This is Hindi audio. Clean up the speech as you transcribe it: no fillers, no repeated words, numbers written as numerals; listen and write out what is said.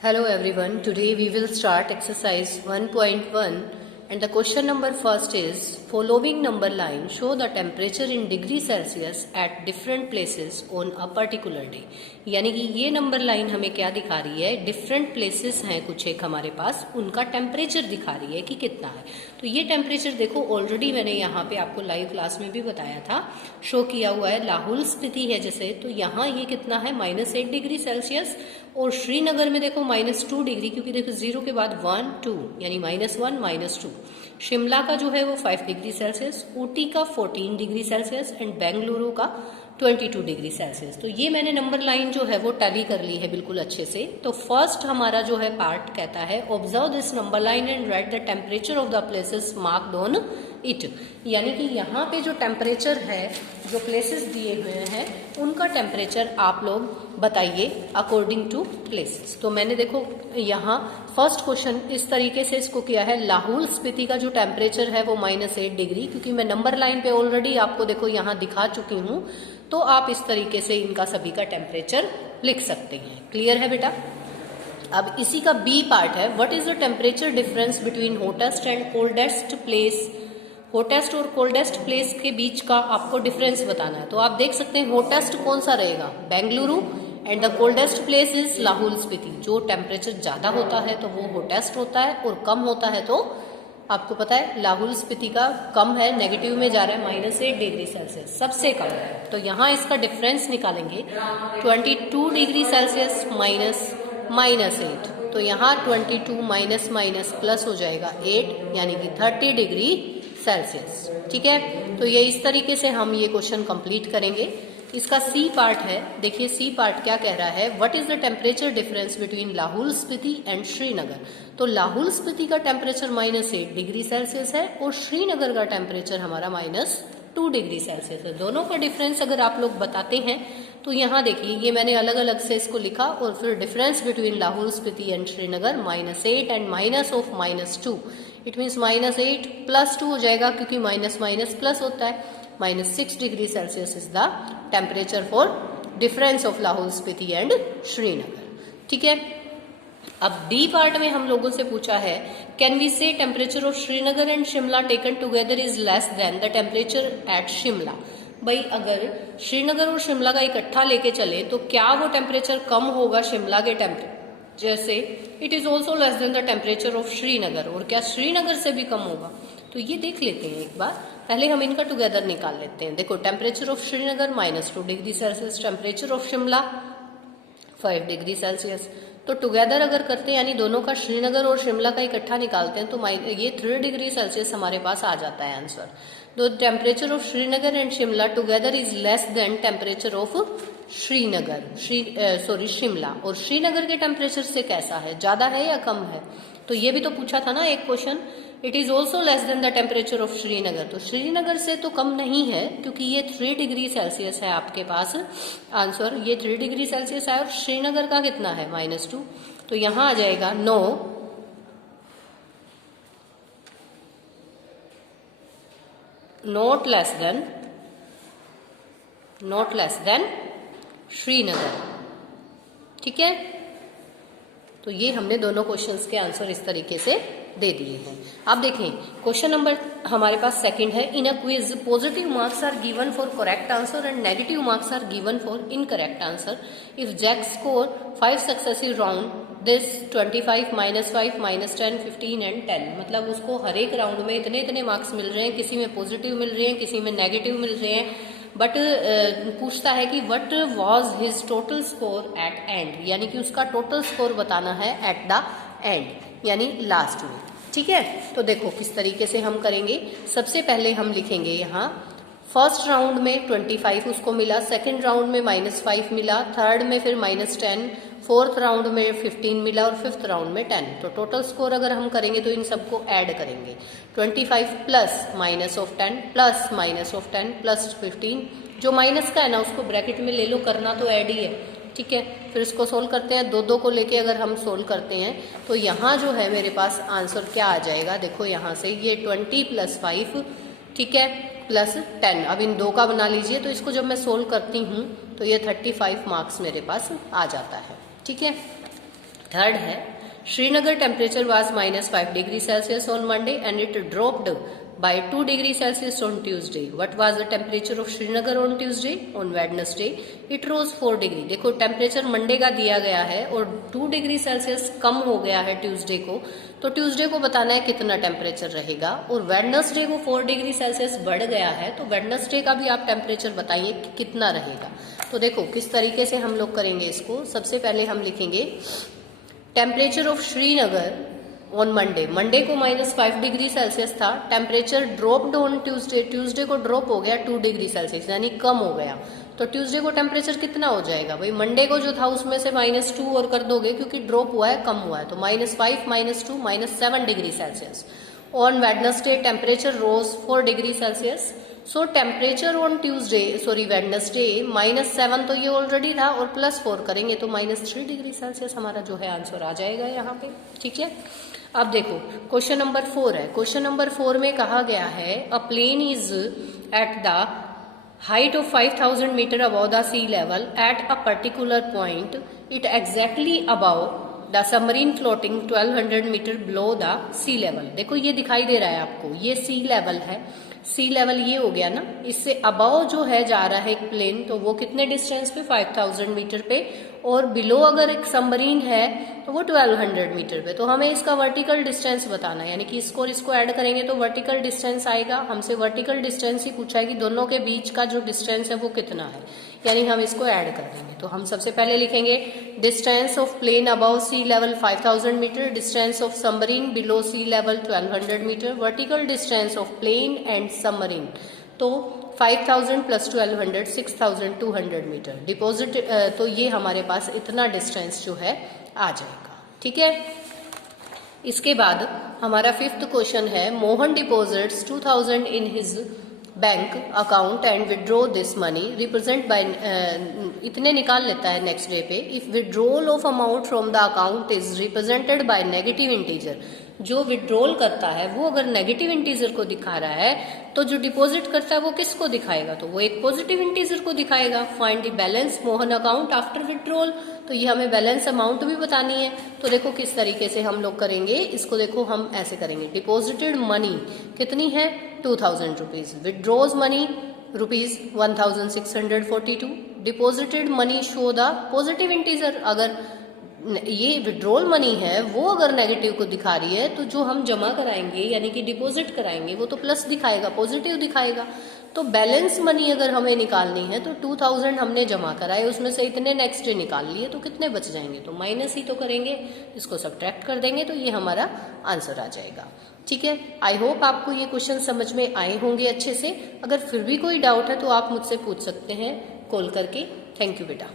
Hello everyone, today we will start exercise 1.1 and the question number first is following number line show the temperature in degree Celsius at different places on a particular day। यानी कि ये नंबर लाइन हमें क्या दिखा रही है, डिफरेंट प्लेसेस हैं कुछ एक हमारे पास, उनका टेम्परेचर दिखा रही है कि कितना है। तो ये टेम्परेचर देखो ऑलरेडी मैंने यहाँ पे आपको लाइव क्लास में भी बताया था, शो किया हुआ है। लाहौल स्पीति है जैसे, तो यहाँ ये कितना है -8 डिग्री सेल्सियस, और श्रीनगर में देखो -2 डिग्री, क्योंकि देखो 0 के बाद 1 2 यानी -1 -2। शिमला का जो है वो 5 डिग्री सेल्सियस, ऊटी का 14 डिग्री सेल्सियस एंड बेंगलुरु का 22 डिग्री सेल्सियस। तो ये मैंने नंबर लाइन जो है वो टैली कर ली है बिल्कुल अच्छे से। तो फर्स्ट हमारा जो है पार्ट कहता है observe this number line and right the temperature of the places marked on it. यानी कि यहाँ पे जो टेम्परेचर है, जो प्लेसेस दिए हुए हैं उनका टेम्परेचर आप लोग बताइए अकॉर्डिंग टू प्लेसेस। तो मैंने देखो यहाँ फर्स्ट क्वेश्चन इस तरीके से इसको किया है, लाहौल स्पीति का जो टेम्परेचर है वो -8 डिग्री, क्योंकि मैं नंबर लाइन पे ऑलरेडी आपको देखो यहाँ दिखा चुकी हूँ। तो आप इस तरीके से इनका सभी का टेम्परेचर लिख सकते हैं। क्लियर है बेटा? अब इसी का बी पार्ट है, what is the temperature difference between hottest and coldest place. Hottest और कोल्डेस्ट प्लेस के बीच का आपको डिफरेंस बताना है। तो आप देख सकते हैं हॉटेस्ट कौन सा रहेगा, Bengaluru, and the coldest place is Lahaul Spiti. जो टेम्परेचर ज्यादा होता है तो वो हॉटेस्ट होता है, और कम होता है तो आपको पता है लाहौल स्पीति का कम है, नेगेटिव में जा रहा है, -8 डिग्री सेल्सियस सबसे कम है। तो यहाँ इसका डिफरेंस निकालेंगे 22 डिग्री सेल्सियस -8। तो यहाँ 22 माइनस माइनस प्लस हो जाएगा 8 यानी कि 30 डिग्री सेल्सियस। ठीक है, तो ये इस तरीके से हम ये क्वेश्चन कंप्लीट करेंगे। इसका सी पार्ट है, देखिए सी पार्ट क्या कह रहा है, what is the temperature difference between Lahaul Spiti and Srinagar. तो लाहौल स्पीति का टेम्परेचर -8 डिग्री सेल्सियस है और श्रीनगर का टेम्परेचर हमारा -2 डिग्री सेल्सियस है। दोनों का डिफरेंस अगर आप लोग बताते हैं तो यहाँ देखिए ये मैंने अलग अलग से इसको लिखा, और फिर difference between Lahaul Spiti and Srinagar -8 and -2। It means -8 + 2 हो जाएगा, क्योंकि माइनस माइनस प्लस होता है। -6 degree Celsius is the temperature for difference of Lahaul Spiti and Srinagar. ठीक है, अब डी पार्ट में हम लोगों से पूछा है, कैन वी से temperature of Srinagar and Shimla taken together is less than the temperature at Shimla. भाई अगर श्रीनगर और शिमला का इकट्ठा लेके चले तो क्या वो टेम्परेचर कम होगा शिमला के टेम्परेचर जैसे, it is also less than the temperature of Srinagar, और क्या श्रीनगर से भी कम होगा। तो ये देख लेते हैं एक बार, पहले हम इनका टुगेदर निकाल लेते हैं। देखो temperature of Srinagar -2 degree Celsius, temperature of Shimla 5 degree Celsius. तो टुगेदर अगर करते हैं यानी दोनों का श्रीनगर और शिमला का इकट्ठा निकालते हैं तो ये 3 डिग्री सेल्सियस हमारे पास आ जाता है आंसर। तो temperature of Srinagar and Shimla together is less than temperature of Shimla. और श्रीनगर के टेम्परेचर से कैसा है, ज्यादा है या कम है। तो ये भी तो पूछा था ना एक question, it is also less than the temperature of Srinagar. तो श्रीनगर से तो कम नहीं है, क्योंकि ये 3 डिग्री सेल्सियस है आपके पास आंसर, ये 3 डिग्री सेल्सियस है, और श्रीनगर का कितना है -2। तो यहाँ आ जाएगा no, not less than Srinagar. ठीक है, तो ये हमने दोनों क्वेश्चंस के आंसर इस तरीके से दे दिए हैं। अब देखें क्वेश्चन नंबर हमारे पास सेकंड है, in a quiz positive marks are given for correct answer and negative marks are given for incorrect answer. If Jack score 5 successive round this 25 -5 -10 15 and 10। मतलब उसको हर एक राउंड में इतने इतने मार्क्स मिल रहे हैं, किसी में पॉजिटिव मिल रहे हैं, किसी में नेगेटिव मिल रहे हैं, बट पूछता है कि what was his total score at end, यानी कि उसका टोटल स्कोर बताना है एट द एंड, यानी लास्ट में। ठीक है, तो देखो किस तरीके से हम करेंगे। सबसे पहले हम लिखेंगे यहाँ फर्स्ट राउंड में 25 उसको मिला, सेकंड राउंड में -5 मिला, थर्ड में फिर -10, फोर्थ राउंड में 15 मिला और फिफ्थ राउंड में 10। तो टोटल स्कोर अगर हम करेंगे तो इन सबको ऐड करेंगे, 25 प्लस -10 प्लस -10 प्लस 15। जो माइनस का है ना उसको ब्रैकेट में ले लो, करना तो ऐड ही है। ठीक है, फिर इसको सोल्व करते हैं, दो को लेके अगर हम सोल्व करते हैं तो यहाँ जो है मेरे पास आंसर क्या आ जाएगा, देखो यहाँ से ये 20 + 5, ठीक है, +10। अब इन दो का बना लीजिए, तो इसको जब मैं सोल्व करती हूँ तो ये 35 मार्क्स मेरे पास आ जाता है। ठीक है, थर्ड है Srinagar temperature was -5 degree Celsius on Monday and it dropped by 2 degree Celsius on Tuesday. What was the temperature of Srinagar on Tuesday? On Wednesday, it rose 4 degree. देखो टेम्परेचर मंडे का दिया गया है और 2 डिग्री सेल्सियस कम हो गया है ट्यूसडे को, तो ट्यूसडे को बताना है कितना टेम्परेचर रहेगा। और वेडनेसडे को 4 डिग्री सेल्सियस बढ़ गया है, तो वेडनेसडे का भी आप टेम्परेचर बताइए कि कितना रहेगा। तो देखो किस तरीके से हम लोग करेंगे इसको। सबसे पहले हम लिखेंगे temperature of Srinagar on Monday. Monday को -5 डिग्री सेल्सियस था, temperature dropped on Tuesday, Tuesday को ड्रॉप हो गया 2 डिग्री सेल्सियस यानी कम हो गया। तो ट्यूसडे को टेम्परेचर कितना हो जाएगा भाई, मंडे को जो था उसमें से -2 और कर दोगे क्योंकि ड्रॉप हुआ है, कम हुआ है, तो -5 -2 -7 degree Celsius. On Wednesday temperature rose 4 degree Celsius. So temperature on Wednesday -7 तो ये ऑलरेडी था और +4 करेंगे तो -3 डिग्री सेल्सियस हमारा जो है आंसर आ जाएगा यहाँ पे। ठीक है, अब देखो क्वेश्चन नंबर 4 है। क्वेश्चन नंबर 4 में कहा गया है a plane is at the height of 5000 metre above the sea level at a particular point, it exactly above the submarine floating 1200 metre below the sea level. देखो ये दिखाई दे रहा है आपको, ये सी लेवल है, सी लेवल ये हो गया ना, इससे अबव जो है जा रहा है एक प्लेन, तो वो कितने डिस्टेंस पे 5000 मीटर पे, और बिलो अगर एक सबमरीन है तो वो 1200 मीटर पे। तो हमें इसका वर्टिकल डिस्टेंस बताना है, यानी कि इसको और इसको ऐड करेंगे तो वर्टिकल डिस्टेंस आएगा। हमसे वर्टिकल डिस्टेंस ही पूछा है कि दोनों के बीच का जो डिस्टेंस है वो कितना है, यानी हम इसको ऐड कर देंगे। तो हम सबसे पहले लिखेंगे distance of plane above sea level 5000 metre, distance of submarine below sea level 1200 metre, vertical distance of plane and submarine. तो 5000 + 1200 6200 मीटर डिपॉजिट, तो ये हमारे पास इतना डिस्टेंस जो है आ जाएगा। ठीक है, इसके बाद हमारा 5th क्वेश्चन है Mohan deposits 2000 in his bank account and withdraw this money represent by, इतने निकाल लेता है नेक्स्ट डे पे। If withdrawal of amount from the account is represented by negative integer, जो विड्रॉल करता है वो अगर नेगेटिव इंटीजर को दिखा रहा है तो जो डिपॉजिट करता है वो किसको दिखाएगा, तो वो एक पॉजिटिव इंटीजर को दिखाएगा। Find the balance Mohan account after withdrawal, तो ये हमें बैलेंस अमाउंट भी बतानी है। तो देखो किस तरीके से हम लोग करेंगे इसको, देखो हम ऐसे करेंगे डिपॉजिटेड मनी कितनी है 2000 rupees, withdraws money rupees 1642, deposited money show the positive integer. अगर ये विड्रॉल मनी है वो अगर नेगेटिव को दिखा रही है तो जो हम जमा कराएंगे यानी कि डिपॉजिट कराएंगे वो तो प्लस दिखाएगा, पॉजिटिव दिखाएगा। तो बैलेंस मनी अगर हमें निकालनी है तो 2000 हमने जमा कराए, उसमें से इतने नेक्स्ट डे निकाल लिए, तो कितने बच जाएंगे, तो माइनस ही तो करेंगे, इसको सब्ट्रैक्ट कर देंगे तो ये हमारा आंसर आ जाएगा। ठीक है, आई होप आपको ये क्वेश्चन समझ में आए होंगे अच्छे से। अगर फिर भी कोई डाउट है तो आप मुझसे पूछ सकते हैं कॉल करके। थैंक यू बेटा।